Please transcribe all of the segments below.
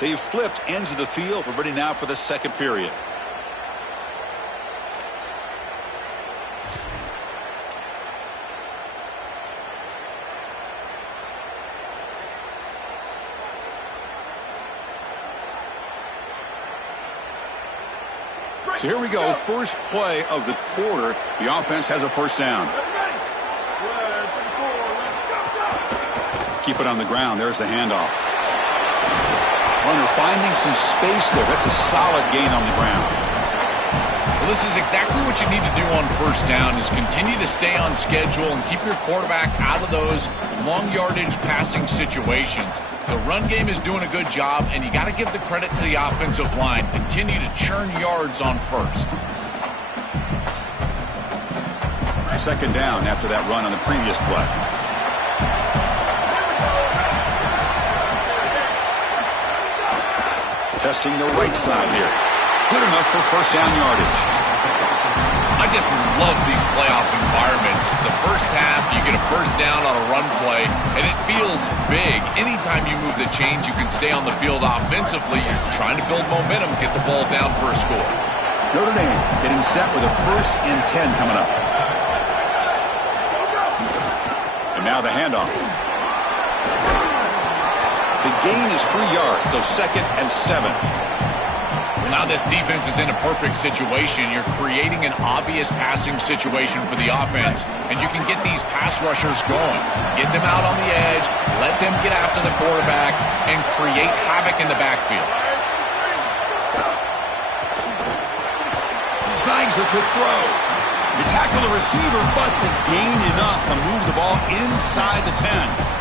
They've flipped ends of the field. We're ready now for the second period. So here we go, first play of the quarter. The offense has a first down. Keep it on the ground. There's the handoff. Runner finding some space there. That's a solid gain on the ground. Well, this is exactly what you need to do on first down, is continue to stay on schedule and keep your quarterback out of those long yardage passing situations. The run game is doing a good job, and you got to give the credit to the offensive line. Continue to churn yards on first. Second down after that run on the previous play. Testing the right side here. Good enough for first down yardage. I just love these playoff environments. It's the first half, you get a first down on a run play, and it feels big. Anytime you move the chains, you can stay on the field offensively. You're trying to build momentum, get the ball down for a score. Notre Dame getting set with a 1st and 10 coming up. And now the handoff. The gain is 3 yards, so 2nd and 7. Now this defense is in a perfect situation. You're creating an obvious passing situation for the offense, and you can get these pass rushers going. Get them out on the edge, let them get after the quarterback, and create havoc in the backfield. Signs the quick throw. You tackle the receiver, but the gain enough to move the ball inside the 10.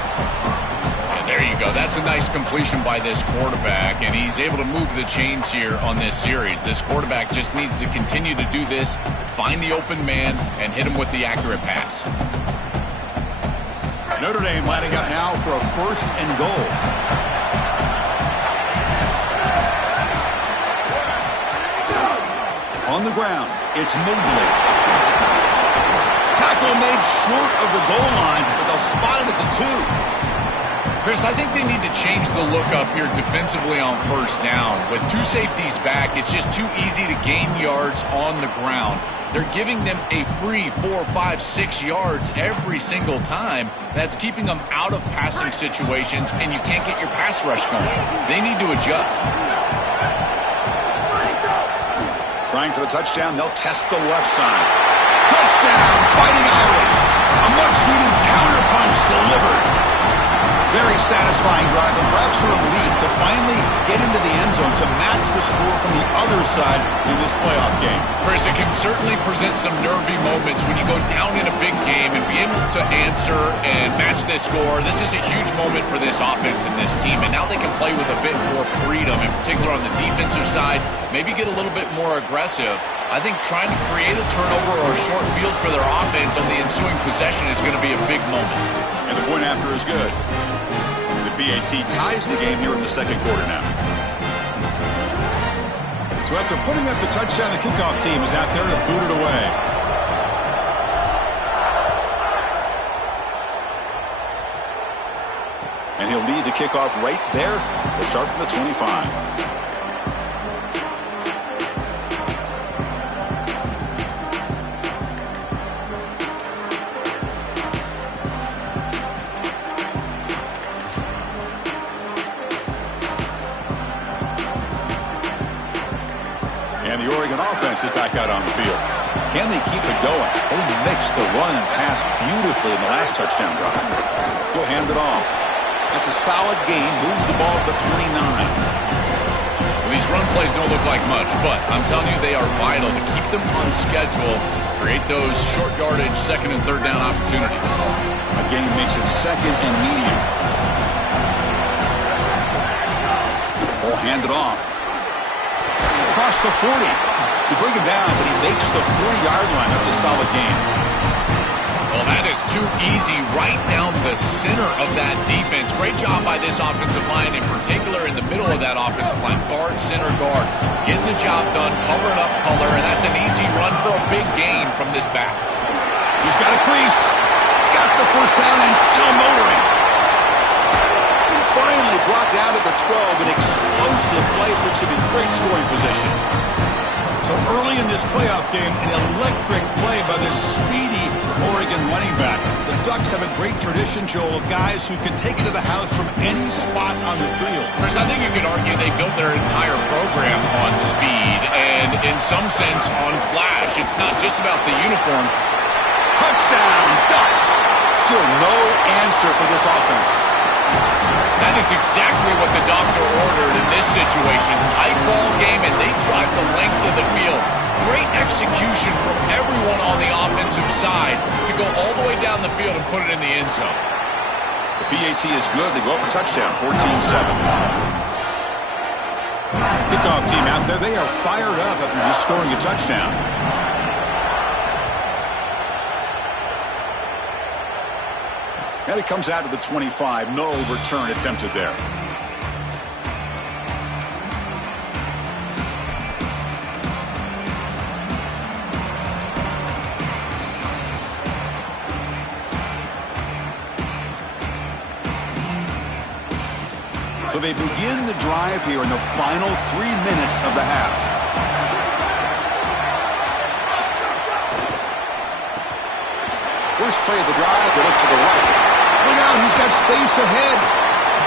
There you go. That's a nice completion by this quarterback, and he's able to move the chains here on this series. This quarterback just needs to continue to do this, find the open man, and hit him with the accurate pass. Notre Dame lining up now for a 1st and goal. On the ground, it's Mobley. Tackle made short of the goal line, but they'll spot it at the 2. Chris, I think they need to change the look up here defensively on first down. With 2 safeties back, it's just too easy to gain yards on the ground. They're giving them a free 4, 5, 6 yards every single time. That's keeping them out of passing situations, and you can't get your pass rush going. They need to adjust. Trying for the touchdown, they'll test the left side. Touchdown, Fighting Irish. A much-needed counterpunch delivered. Very satisfying drive. The refs are elite to finally get into the end zone to match the score from the other side in this playoff game. Chris, it can certainly present some nervy moments when you go down in a big game and be able to answer and match this score. This is a huge moment for this offense and this team, and now they can play with a bit more freedom, in particular on the defensive side, maybe get a little bit more aggressive. I think trying to create a turnover or a short field for their offense on the ensuing possession is going to be a big moment. And the point after is good. BAT ties the game here in the second quarter now. So after putting up the touchdown, the kickoff team is out there to boot it away. And he'll lead the kickoff right there. We'll start from the 25. Is back out on the field. Can they keep it going? They mixed the run and pass beautifully in the last touchdown drive. He'll hand it off. That's a solid gain. Moves the ball to the 29. Well, these run plays don't look like much, but I'm telling you they are vital to keep them on schedule, create those short yardage 2nd and 3rd down opportunities. Again, makes it 2nd and medium. Ball handed off. Across the 40. You bring him down, but he makes the 40-yard line. That's a solid gain. Well, that is too easy right down the center of that defense. Great job by this offensive line, in particular in the middle of that offensive line. Guard, center, guard. Getting the job done, covering up color, and that's an easy run for a big gain from this back. He's got a crease. He's got the first down and still motoring. finally brought down at the 12. An explosive play puts him in great scoring position. So early in this playoff game, an electric play by this speedy Oregon running back. The Ducks have a great tradition, Joel, of guys who can take it to the house from any spot on the field. Chris, I think you could argue they built their entire program on speed and, in some sense, on flash. It's not just about the uniforms. Touchdown, Ducks! Still no answer for this offense. That is exactly what the doctor ordered in this situation. Tight ball game, and they drive the length of the field. Great execution from everyone on the offensive side to go all the way down the field and put it in the end zone. The PAT is good. They go up for touchdown, 14-7. Kickoff team out there. They are fired up after just scoring a touchdown. And it comes out to the 25. No return attempted there. So they begin the drive here in the final 3 minutes of the half. First play of the drive, they look to the right. Look out, he's got space ahead.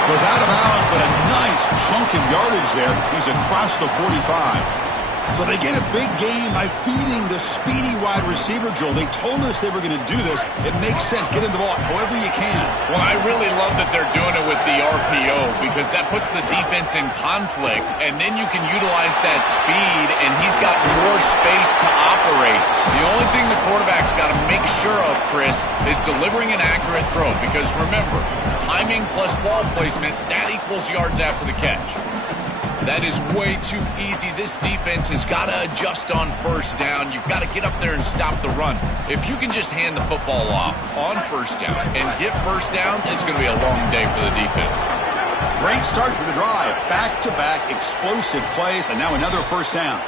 Goes out of bounds, but a nice chunk of yardage there. He's across the 45. So they get a big gain by feeding the speedy wide receiver, Joel. They told us they were going to do this. It makes sense. Get him the ball however you can. Well, I really love that they're doing it with the RPO because that puts the defense in conflict, and then you can utilize that speed, and he's got more space to operate. The only thing the quarterback's got to make sure of, Chris, is delivering an accurate throw because, remember, timing plus ball placement, that equals yards after the catch. That is way too easy. This defense has got to adjust on first down. You've got to get up there and stop the run. If you can just hand the football off on first down and get first downs, it's going to be a long day for the defense. Great start for the drive. Back-to-back explosive plays, and now another first down.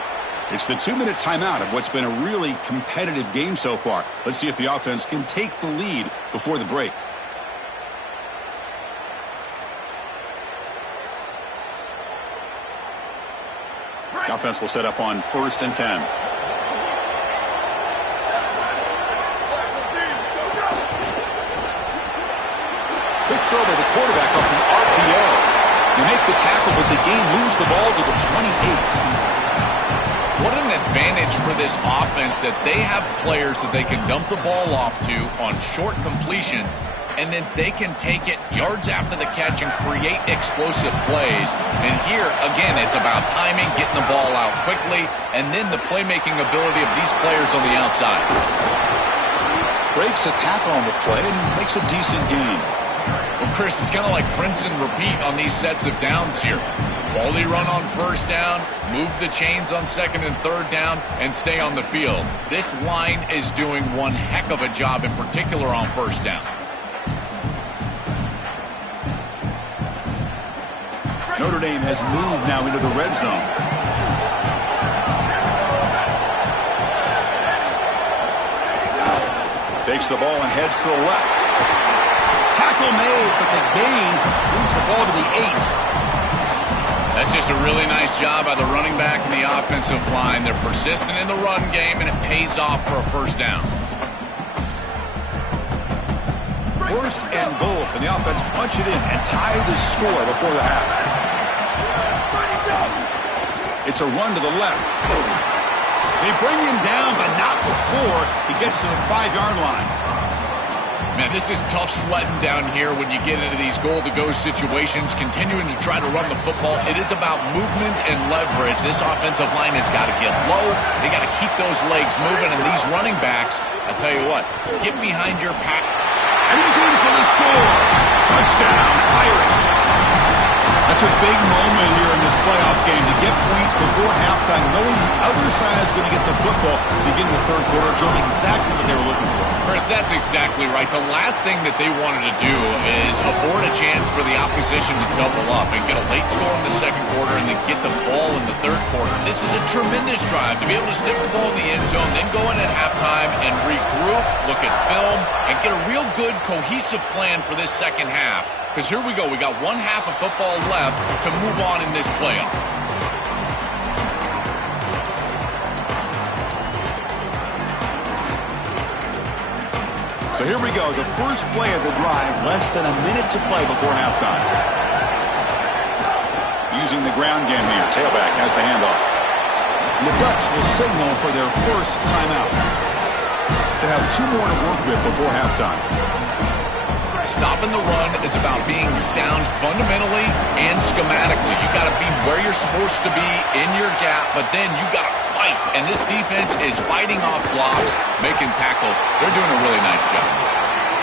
It's the 2-minute timeout of what's been a really competitive game so far. Let's see if the offense can take the lead before the break. The offense will set up on 1st and 10. Quick throw by the quarterback off the RPO. You make the tackle, but the game moves the ball to the 28. What an advantage for this offense that they have players that they can dump the ball off to on short completions, and then they can take it yards after the catch and create explosive plays. And here, again, it's about timing, getting the ball out quickly, and then the playmaking ability of these players on the outside. Breaks a tackle on the play and makes a decent gain. Well, Chris, it's kind of like rinse and repeat on these sets of downs here. Quality run on first down, move the chains on 2nd and 3rd down, and stay on the field. This line is doing one heck of a job, in particular on first down. Notre Dame has moved now into the red zone. Takes the ball and heads to the left. Tackle made, but the gain moves the ball to the 8. That's just a really nice job by the running back and the offensive line. They're persistent in the run game, and it pays off for a first down. 1st and goal. Can the offense punch it in and tie the score before the half? It's a run to the left. They bring him down, but not before he gets to the 5-yard line. Man, this is tough sledding down here when you get into these goal-to-go situations, continuing to try to run the football. It is about movement and leverage. This offensive line has got to get low. They got to keep those legs moving, and these running backs, I tell you what, get behind your pack. And he's in for the score. Touchdown, Irish. That's a big moment here in this playoff game to get points before halftime, knowing the other side is going to get the football to begin the 3rd quarter, doing exactly what they were looking for. Chris, that's exactly right. The last thing that they wanted to do is afford a chance for the opposition to double up and get a late score in the 2nd quarter and then get the ball in the 3rd quarter. this is a tremendous drive to be able to stick the ball in the end zone, then go in at halftime and regroup, look at film, and get a real good cohesive plan for this second half. Because here we go. We got one half of football left to move on in this playoff. So here we go, the first play of the drive, less than a minute to play before halftime. Using the ground game here, tailback has the handoff. The Ducks will signal for their first timeout. They have 2 more to work with before halftime. Stopping the run is about being sound fundamentally and schematically. You got to be where you're supposed to be in your gap, but then you got to fight. And this defense is fighting off blocks, making tackles. They're doing a really nice job.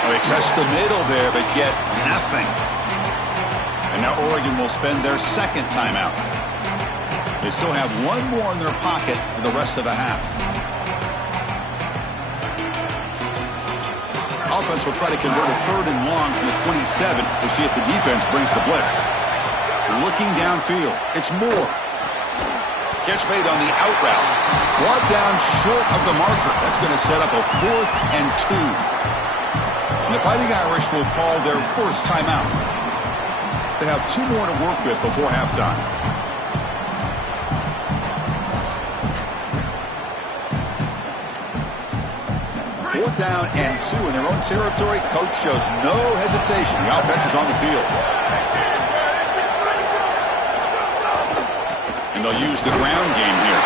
Well, they test the middle there, but get nothing. And now Oregon will spend their second timeout. They still have 1 more in their pocket for the rest of the half. Offense will try to convert a 3rd and long from the 27. We'll see if the defense brings the blitz. Looking downfield, it's Moore. Catch made on the out route. Brought down short of the marker. That's going to set up a 4th and 2. And the Fighting Irish will call their first timeout. They have 2 more to work with before halftime. 4th down and 2 in their own territory. Coach shows no hesitation. The offense is on the field. And they'll use the ground game here.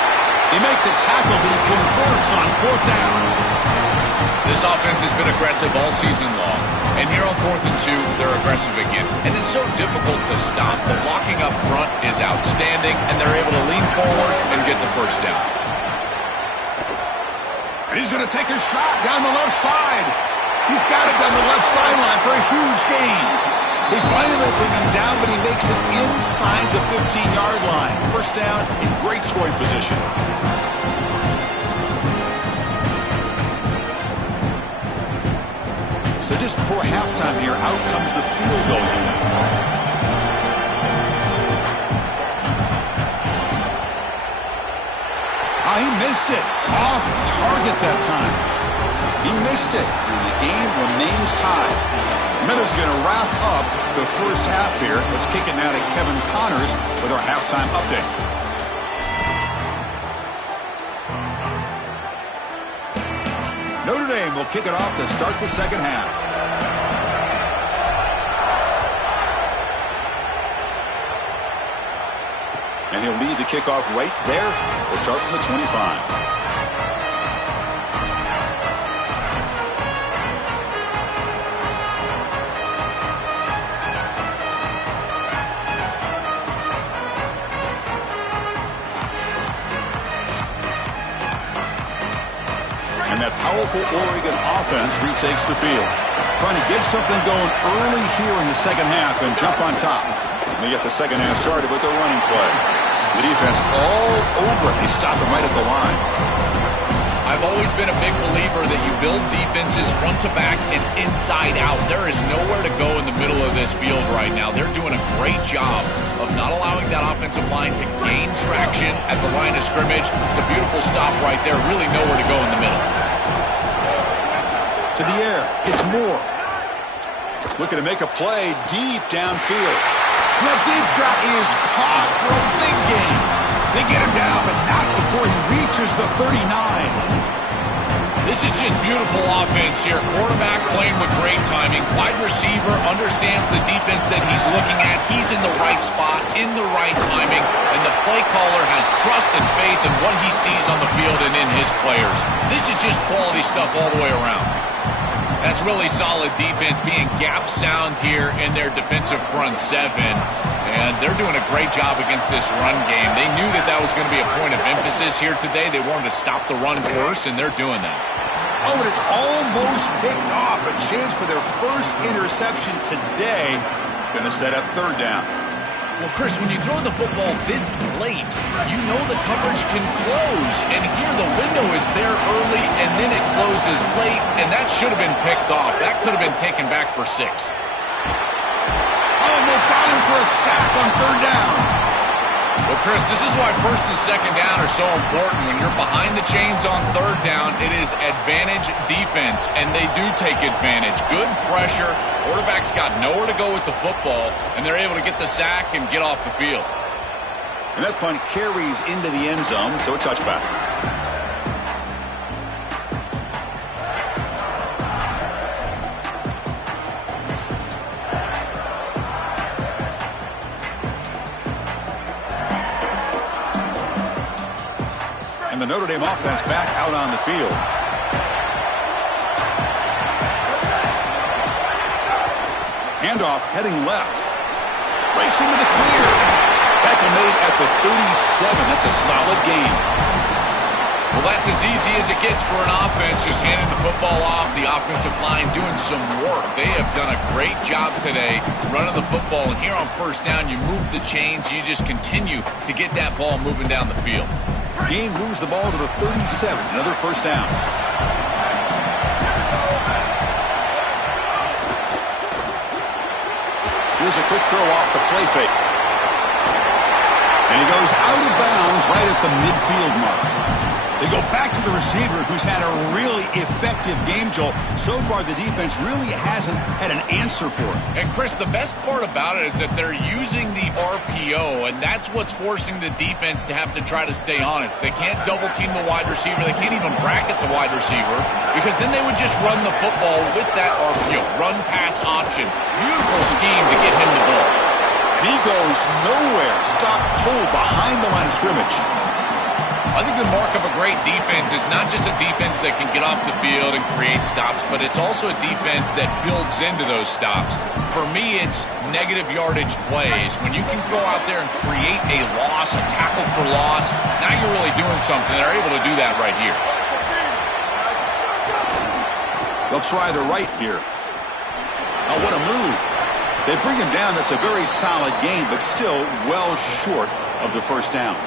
They make the tackle, but he converts on 4th down. This offense has been aggressive all season long. And here on 4th and 2, they're aggressive again. And it's so difficult to stop. The blocking up front is outstanding, and they're able to lean forward and get the first down. And he's going to take a shot down the left side. He's got it down the left sideline for a huge gain. They finally bring him down, but he makes it inside the 15-yard line. First down in great scoring position. So just before halftime here, out comes the field goal unit. He missed it. Off target that time. He missed it. And the game remains tied. Miller's going to wrap up the first half here. Let's kick it now to Kevin Connors with our halftime update. Notre Dame will kick it off to start the second half. And he'll lead the kickoff right there. We'll start from the 25. And that powerful Oregon offense retakes the field. Trying to get something going early here in the second half and jump on top. They get the second half started with their running play. The defense all over it. They stop him right at the line. I've always been a big believer that you build defenses front to back and inside out. There is nowhere to go in the middle of this field right now. They're doing a great job of not allowing that offensive line to gain traction at the line of scrimmage. It's a beautiful stop right there. Really nowhere to go in the middle. To the air. It's Moore. Looking to make a play deep downfield. That deep shot is caught for a big gain. They get him down, but not before he reaches the 39. This is just beautiful offense here. Quarterback playing with great timing. Wide receiver understands the defense that he's looking at. He's in the right spot, in the right timing, and the play caller has trust and faith in what he sees on the field and in his players. This is just quality stuff all the way around. That's really solid defense, being gap sound here in their defensive front 7. And they're doing a great job against this run game. They knew that that was going to be a point of emphasis here today. They wanted to stop the run first, and they're doing that. Oh, and it's almost picked off. A chance for their first interception today. Going to set up 3rd down. Well, Chris, when you throw the football this late, you know the coverage can close. And here the window is there early, and then it closes late, and that should have been picked off. That could have been taken back for 6. Oh, and they've got him for a sack on 3rd down. Well, Chris, this is why first and second down are so important. When you're behind the chains on third down, it is advantage defense, and they do take advantage. Good pressure. Quarterback's got nowhere to go with the football, and they're able to get the sack and get off the field. And that punt carries into the end zone, so a touchback. And the Notre Dame offense back out on the field. Handoff heading left. Breaks into the clear. Tackle made at the 37. That's a solid gain. Well, that's as easy as it gets for an offense, just handing the football off. The offensive line doing some work. They have done a great job today running the football. And here on first down, you move the chains. You just continue to get that ball moving down the field. Gain moves the ball to the 37. Another first down. Here's a quick throw off the play fake. And he goes out of bounds right at the midfield mark. They go back to the receiver, who's had a really effective game, Joel. So far, the defense really hasn't had an answer for it. And, Chris, the best part about it is that they're using the RPO, and that's what's forcing the defense to have to try to stay honest. They can't double-team the wide receiver. They can't even bracket the wide receiver, because then they would just run the football with that RPO, run-pass option. Beautiful scheme to get him the ball. And he goes nowhere. Stop cold behind the line of scrimmage. I think the mark of a great defense is not just a defense that can get off the field and create stops, but it's also a defense that builds into those stops. For me, it's negative yardage plays. When you can go out there and create a loss, a tackle for loss, now you're really doing something. They're able to do that right here. They'll try the right here. Oh, what a move. They bring him down. That's a very solid game, but still well short of the first down.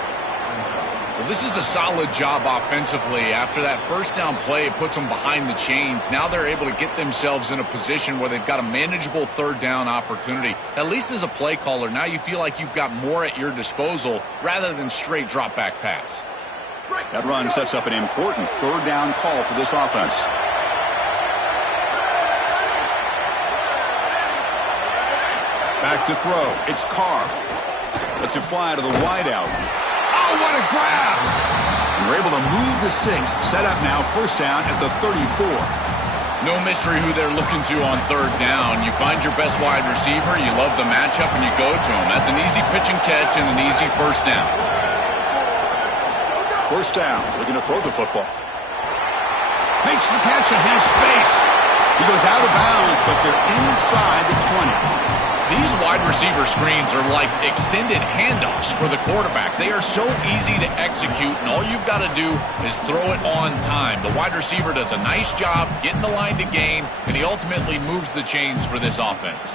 Well, this is a solid job offensively. After that first down play, it puts them behind the chains. Now they're able to get themselves in a position where they've got a manageable third down opportunity. At least as a play caller, now you feel like you've got more at your disposal rather than straight drop back pass. That run sets up an important third down call for this offense. Back to throw. It's Carr. Lets it fly to the wideout. Oh, what a grab! And we're able to move the sticks. Set up now, first down at the 34. No mystery who they're looking to on third down. You find your best wide receiver, you love the matchup, and you go to him. That's an easy pitch and catch and an easy first down. First down, looking to throw the football. Makes the catch and has space. He goes out of bounds, but they're inside the 20. These wide receiver screens are like extended handoffs for the quarterback. They are so easy to execute, and all you've got to do is throw it on time. The wide receiver does a nice job getting the line to gain, and he ultimately moves the chains for this offense.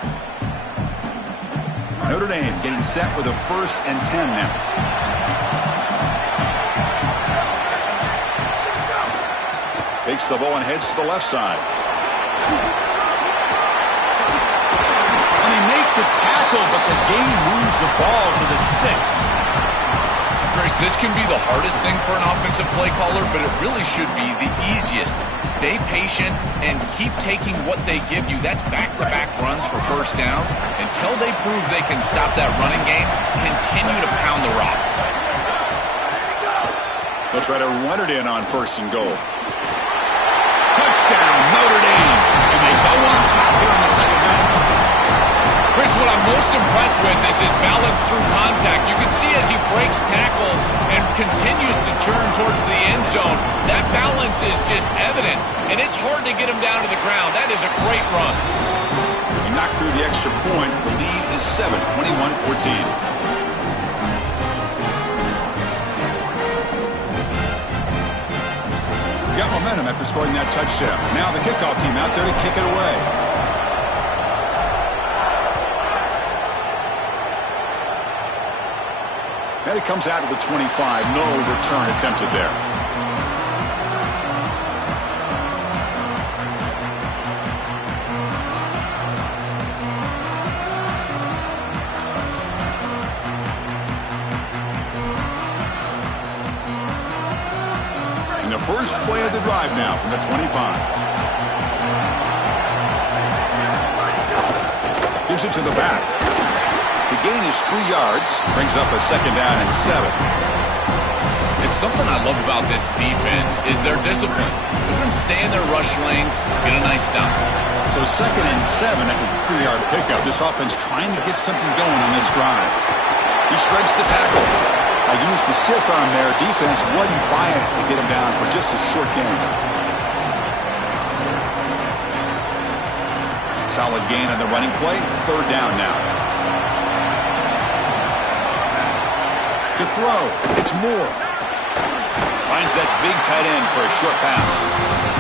Notre Dame getting set with a 1st and 10 now. Takes the ball and heads to the left side. And they make the tackle, but the gain moves the ball to the 6. Chris, this can be the hardest thing for an offensive play caller, but it really should be the easiest. Stay patient and keep taking what they give you. That's back-to-back runs for first downs. Until they prove they can stop that running game, continue to pound the rock. They'll try to run it in on 1st and goal. Touchdown, Notre Dame. And they go on top here in the second half. Chris, what I'm most impressed with is his balance through contact. You can see as he breaks tackles and continues to turn towards the end zone, that balance is just evident, and it's hard to get him down to the ground. That is a great run. He knocked through the extra point. The lead is 7, 21-14. Got momentum after scoring that touchdown. Now the kickoff team out there to kick it away. And it comes out of the 25. No return attempted there. first play of the drive now from the 25. Gives it to the back. The gain is 3 yards. Brings up a second down and 7. It's something I love about this defense is their discipline. Let them stay in their rush lanes, get a nice stop. So second and 7 after the 3-yard pickup. This offense trying to get something going on this drive. He shreds the tackle. I used the stiff arm there. Defense wasn't buying it to get him down for just a short gain. Solid gain on the running play. Third down now. To throw. It's Moore. Finds that big tight end for a short pass.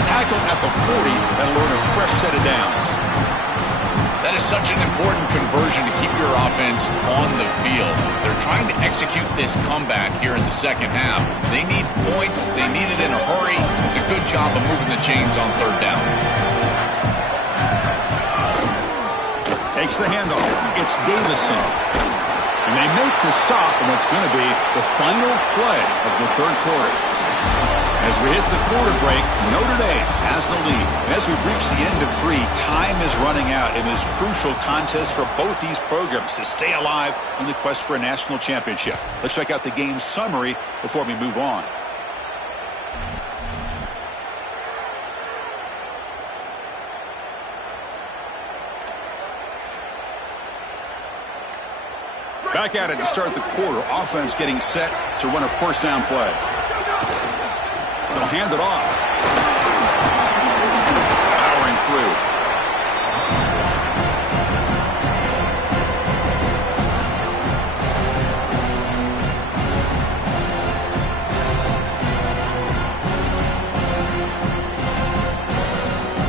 Tackled at the 40. That'll earn a fresh set of downs. That is such an important conversion to keep your offense on the field. They're trying to execute this comeback here in the second half. They need points. They need it in a hurry. It's a good job of moving the chains on third down. Takes the handoff. It's Davison. And they make the stop on what's going to be the final play of the third quarter. As we hit the quarter break, Notre Dame has the lead. And as we reach the end of 3, time is running out in this crucial contest for both these programs to stay alive in the quest for a national championship. Let's check out the game summary before we move on. Back at it to start the quarter. Offense getting set to run a first down play. They'll hand it off. Powering through.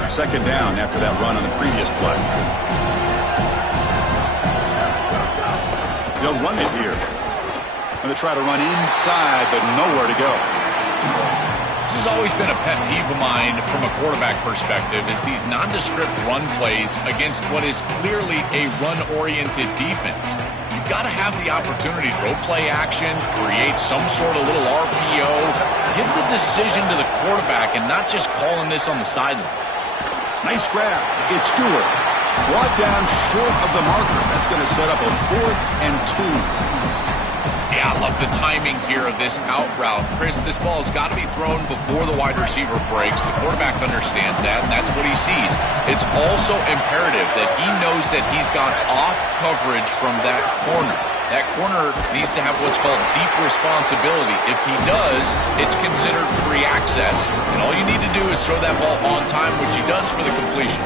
Second down after that run on the previous play. They'll run it here. And they try to run inside, but nowhere to go. This has always been a pet peeve of mine from a quarterback perspective is these nondescript run plays against what is clearly a run-oriented defense. You've got to have the opportunity to go play action, create some sort of little RPO, give the decision to the quarterback and not just calling this on the sideline. Nice grab. It's Stewart. Brought down short of the marker. That's going to set up a 4th and 2. Yeah, I love the timing here of this out route. Chris, this ball has got to be thrown before the wide receiver breaks. The quarterback understands that, and that's what he sees. It's also imperative that he knows that he's got off coverage from that corner. That corner needs to have what's called deep responsibility. If he does, it's considered free access, and all you need to do is throw that ball on time, which he does for the completion.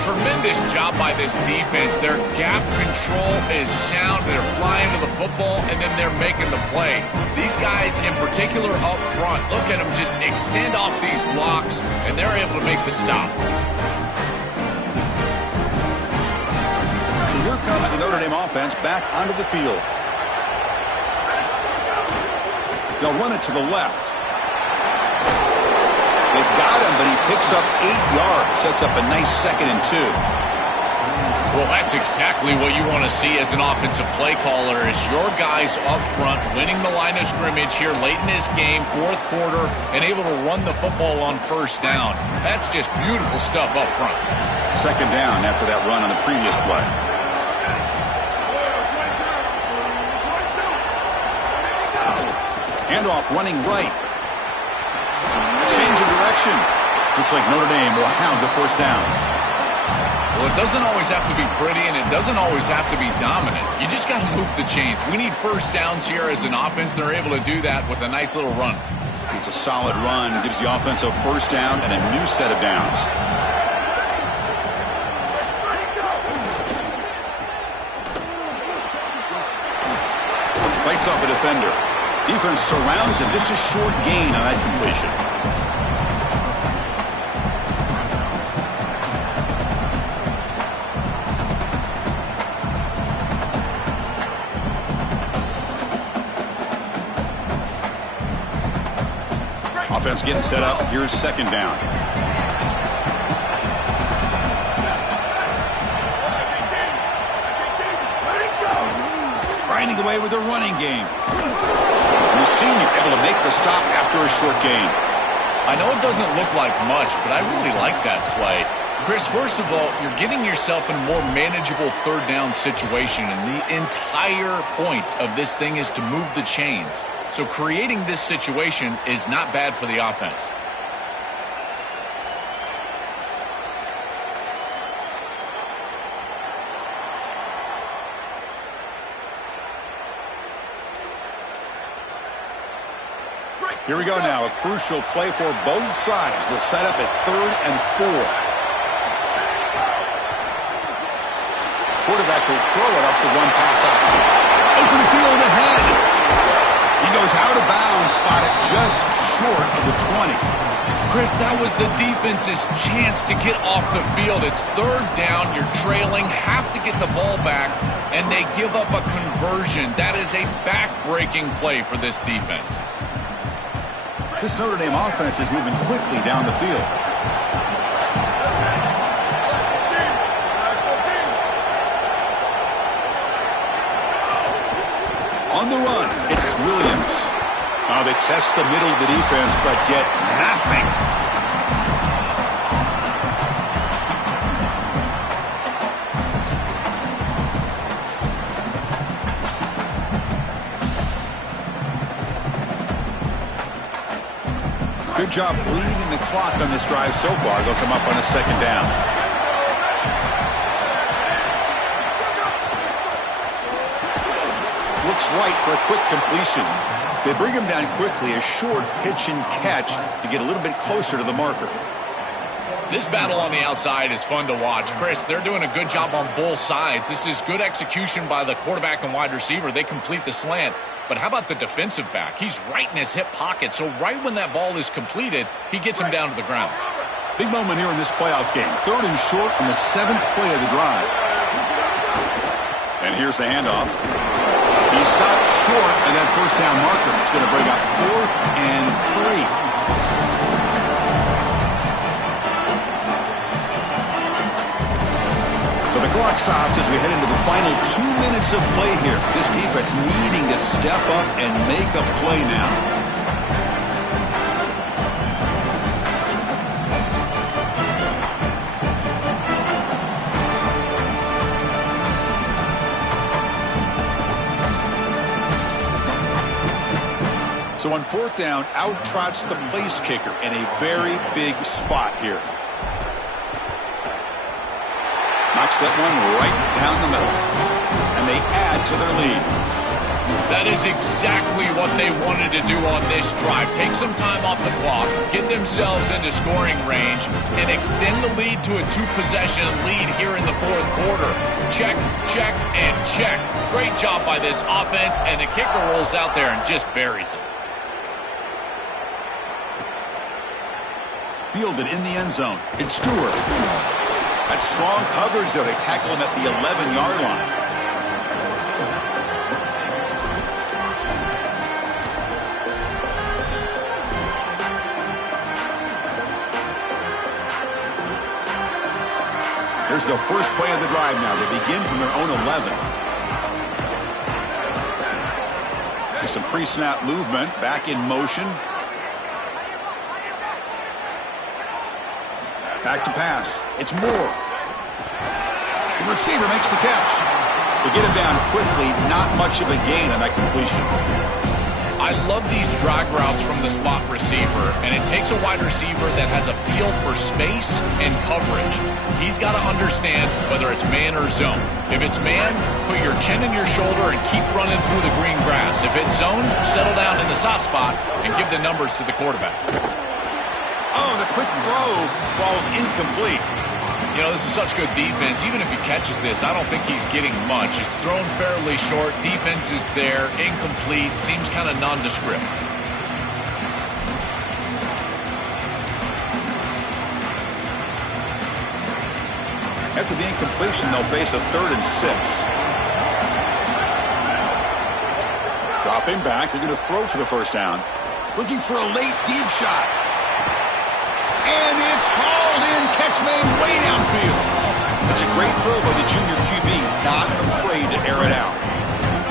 Tremendous job by this defense. Their gap control is sound. They're flying to the football, and then they're making the play. These guys, in particular up front, look at them just extend off these blocks, and they're able to make the stop. So here comes the Notre Dame offense back onto the field. They'll run it to the left. They've got him, but he picks up 8 yards. Sets up a nice 2nd and 2. Well, that's exactly what you want to see as an offensive play caller is your guys up front winning the line of scrimmage here late in this game, fourth quarter, and able to run the football on first down. That's just beautiful stuff up front. Second down after that run on the previous play. Handoff running right. Change of direction. Looks like Notre Dame will have the first down. Well, it doesn't always have to be pretty, and it doesn't always have to be dominant. You just got to move the chains. We need first downs here as an offense. They're able to do that with a nice little run. It's a solid run. Gives the offense a first down and a new set of downs. Fights off a defender. Defense surrounds him. Just a short gain on that completion. Offense getting set up. Here's second down. Grinding away with a running game. And the senior able to make the stop after a short gain. I know it doesn't look like much, but I really like that play. Chris, first of all, you're getting yourself in a more manageable third down situation, and the entire point of this thing is to move the chains. So creating this situation is not bad for the offense. Here we go now, a crucial play for both sides. They'll set up at 3rd and 4. Quarterback will throw it off the one pass option. Open field ahead. He goes out of bounds, spotted just short of the 20. Chris, that was the defense's chance to get off the field. It's 3rd down, you're trailing, have to get the ball back, and they give up a conversion. That is a back-breaking play for this defense. This Notre Dame offense is moving quickly down the field. On the run, it's Williams. They test the middle of the defense, but get nothing. Good job bleeding the clock on this drive so far. They'll come up on a 2nd down. Looks right for a quick completion. They bring him down quickly, a short pitch and catch to get a little bit closer to the marker. This battle on the outside is fun to watch. Chris, they're doing a good job on both sides. This is good execution by the quarterback and wide receiver. They complete the slant. But how about the defensive back? He's right in his hip pocket, so right when that ball is completed, he gets him down to the ground. Big moment here in this playoff game. 3rd and short on the 7th play of the drive. And here's the handoff. He stopped short of that 1st down marker. It's going to bring up 4th and 3. So the clock stops as we head into the final 2 minutes of play here. This defense needing to step up and make a play now. So on 4th down, out trots the place kicker in a very big spot here. Knocks that one right down the middle. And they add to their lead. That is exactly what they wanted to do on this drive. Take some time off the clock, get themselves into scoring range, and extend the lead to a 2-possession lead here in the 4th quarter. Check, check, and check. Great job by this offense, and the kicker rolls out there and just buries it. Fielded in the end zone. It's Stewart. That's strong coverage, though. They tackle him at the 11-yard line. Here's the first play of the drive now. They begin from their own 11. There's some pre-snap movement. Back in motion. Back to pass. It's Moore. The receiver makes the catch. They get him down quickly. Not much of a gain on that completion. I love these drag routes from the slot receiver, and it takes a wide receiver that has a feel for space and coverage. He's got to understand whether it's man or zone. If it's man, put your chin in your shoulder and keep running through the green grass. If it's zone, settle down in the soft spot and give the numbers to the quarterback. Oh, the quick throw falls incomplete. You know, this is such good defense. Even if he catches this, I don't think he's getting much. It's thrown fairly short. Defense is there. Incomplete. Seems kind of nondescript. After the incompletion, they'll face a 3rd and 6. Dropping back. They're going to throw for the first down. Looking for a late deep shot. And it's hauled in, catch made way downfield. That's a great throw by the junior QB, not afraid to air it out.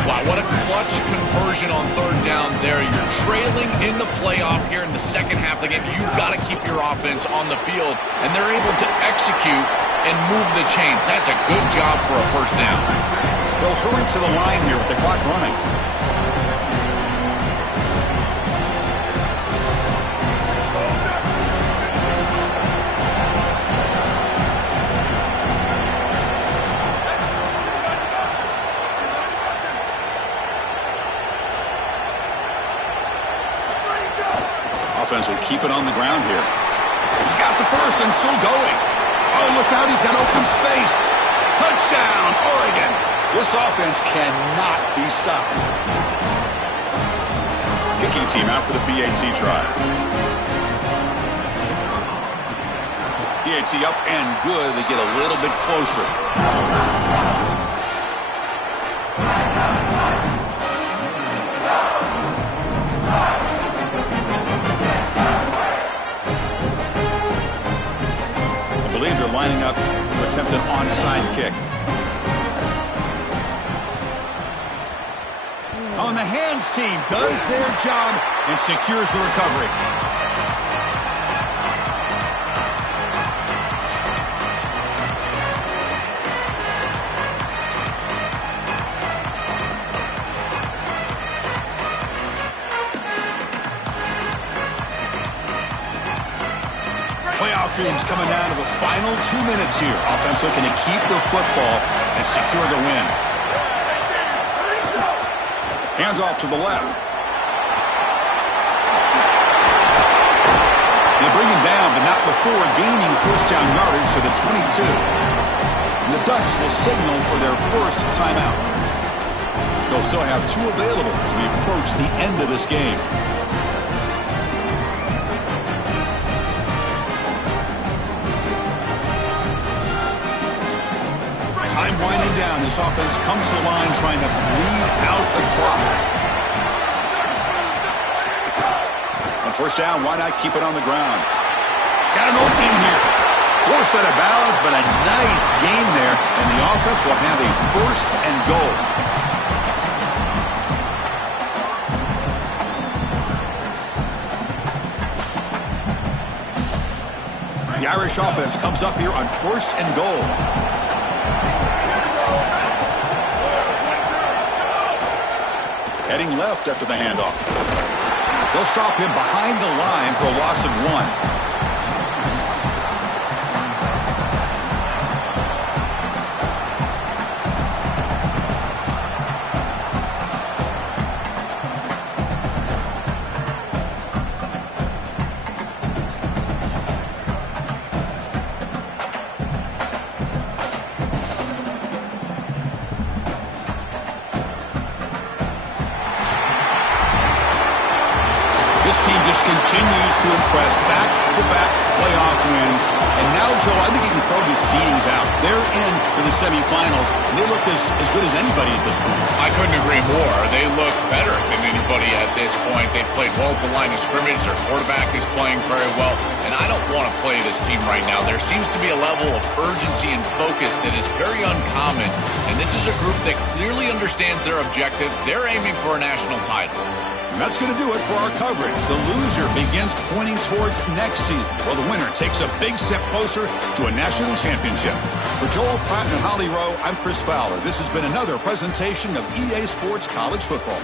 Wow, what a clutch conversion on third down there. You're trailing in the playoff here in the second half of the game. You've got to keep your offense on the field, and they're able to execute and move the chains. That's a good job for a first down. They'll hurry to the line here with the clock running. Offense will keep it on the ground here. He's got the first and still going. Oh, look out, he's got open space. Touchdown, Oregon. This offense cannot be stopped. Kicking team out for the PAT try. PAT up and good. They get a little bit closer. I believe they're lining up to attempt an onside kick. On the hands team does their job and secures the recovery. Playoff dreams coming down to the final 2 minutes here. Offense looking to keep the football and secure the win. Hands off to the left. They bring him down, but not before gaining first down yardage to the 22. And the Ducks will signal for their first timeout. They'll still have 2 available as we approach the end of this game. Time winding down. This offense comes to the line trying to bleed out the clock. On first down, why not keep it on the ground? Got an opening here. Poor set of balance, but a nice gain there, and the offense will have a first and goal. The Irish offense comes up here on first and goal. Heading left after the handoff. They'll stop him behind the line for a loss of 1. This team just continues to impress. Back-to-back playoff wins. And now, Joe, I think you can throw these seedings out. They're in for the semifinals. And they look as good as anybody at this point. I couldn't agree more. They look better than anybody at this point. They've played well at the line of scrimmage. Their quarterback is playing very well. And I don't want to play this team right now. There seems to be a level of urgency and focus that is very uncommon. And this is a group that clearly understands their objective. They're aiming for a national title. And that's going to do it for our coverage. The loser begins pointing towards next season, while the winner takes a big step closer to a national championship. For Joel Pratt and Holly Rowe, I'm Chris Fowler. This has been another presentation of EA Sports College Football.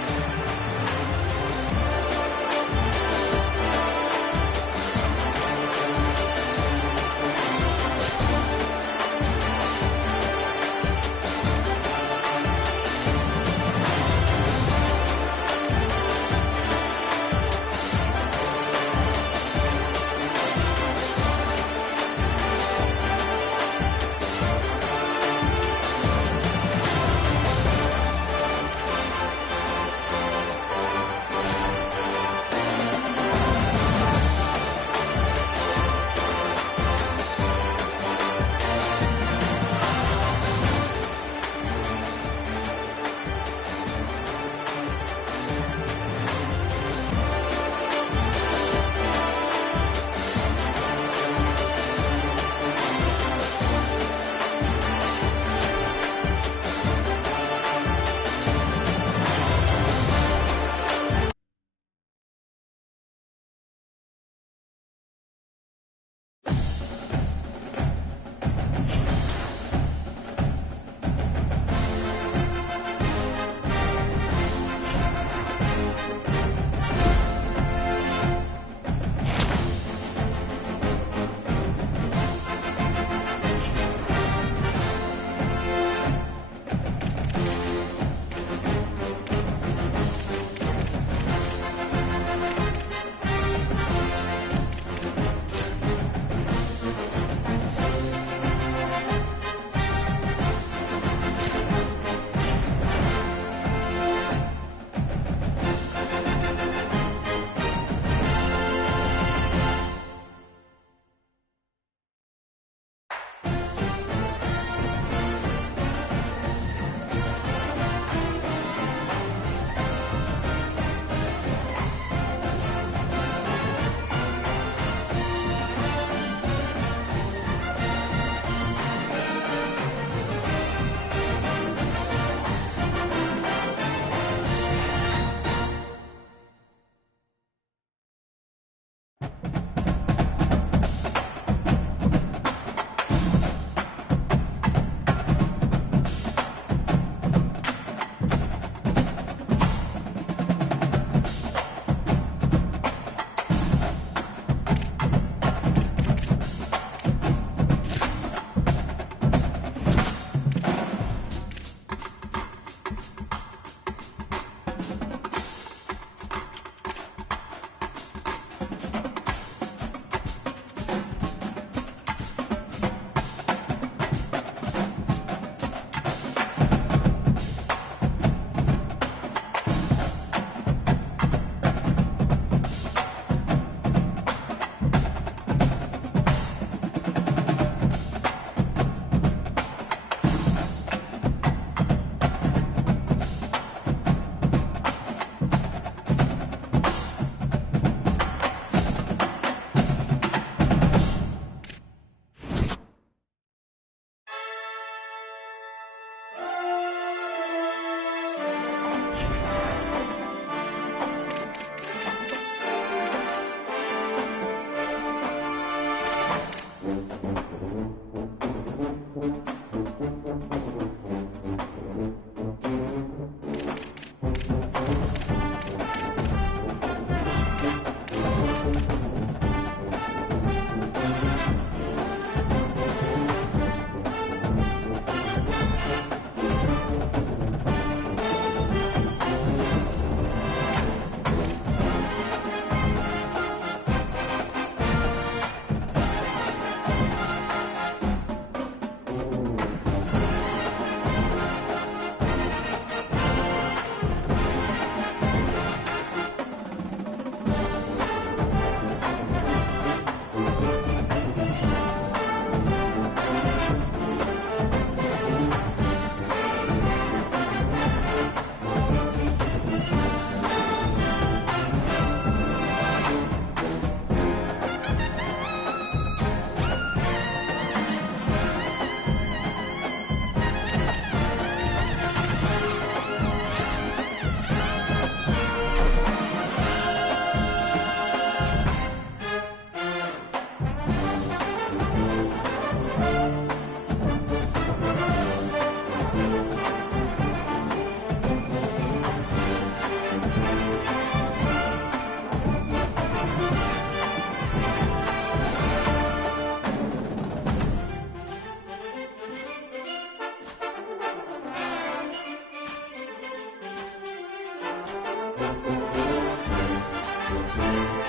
it.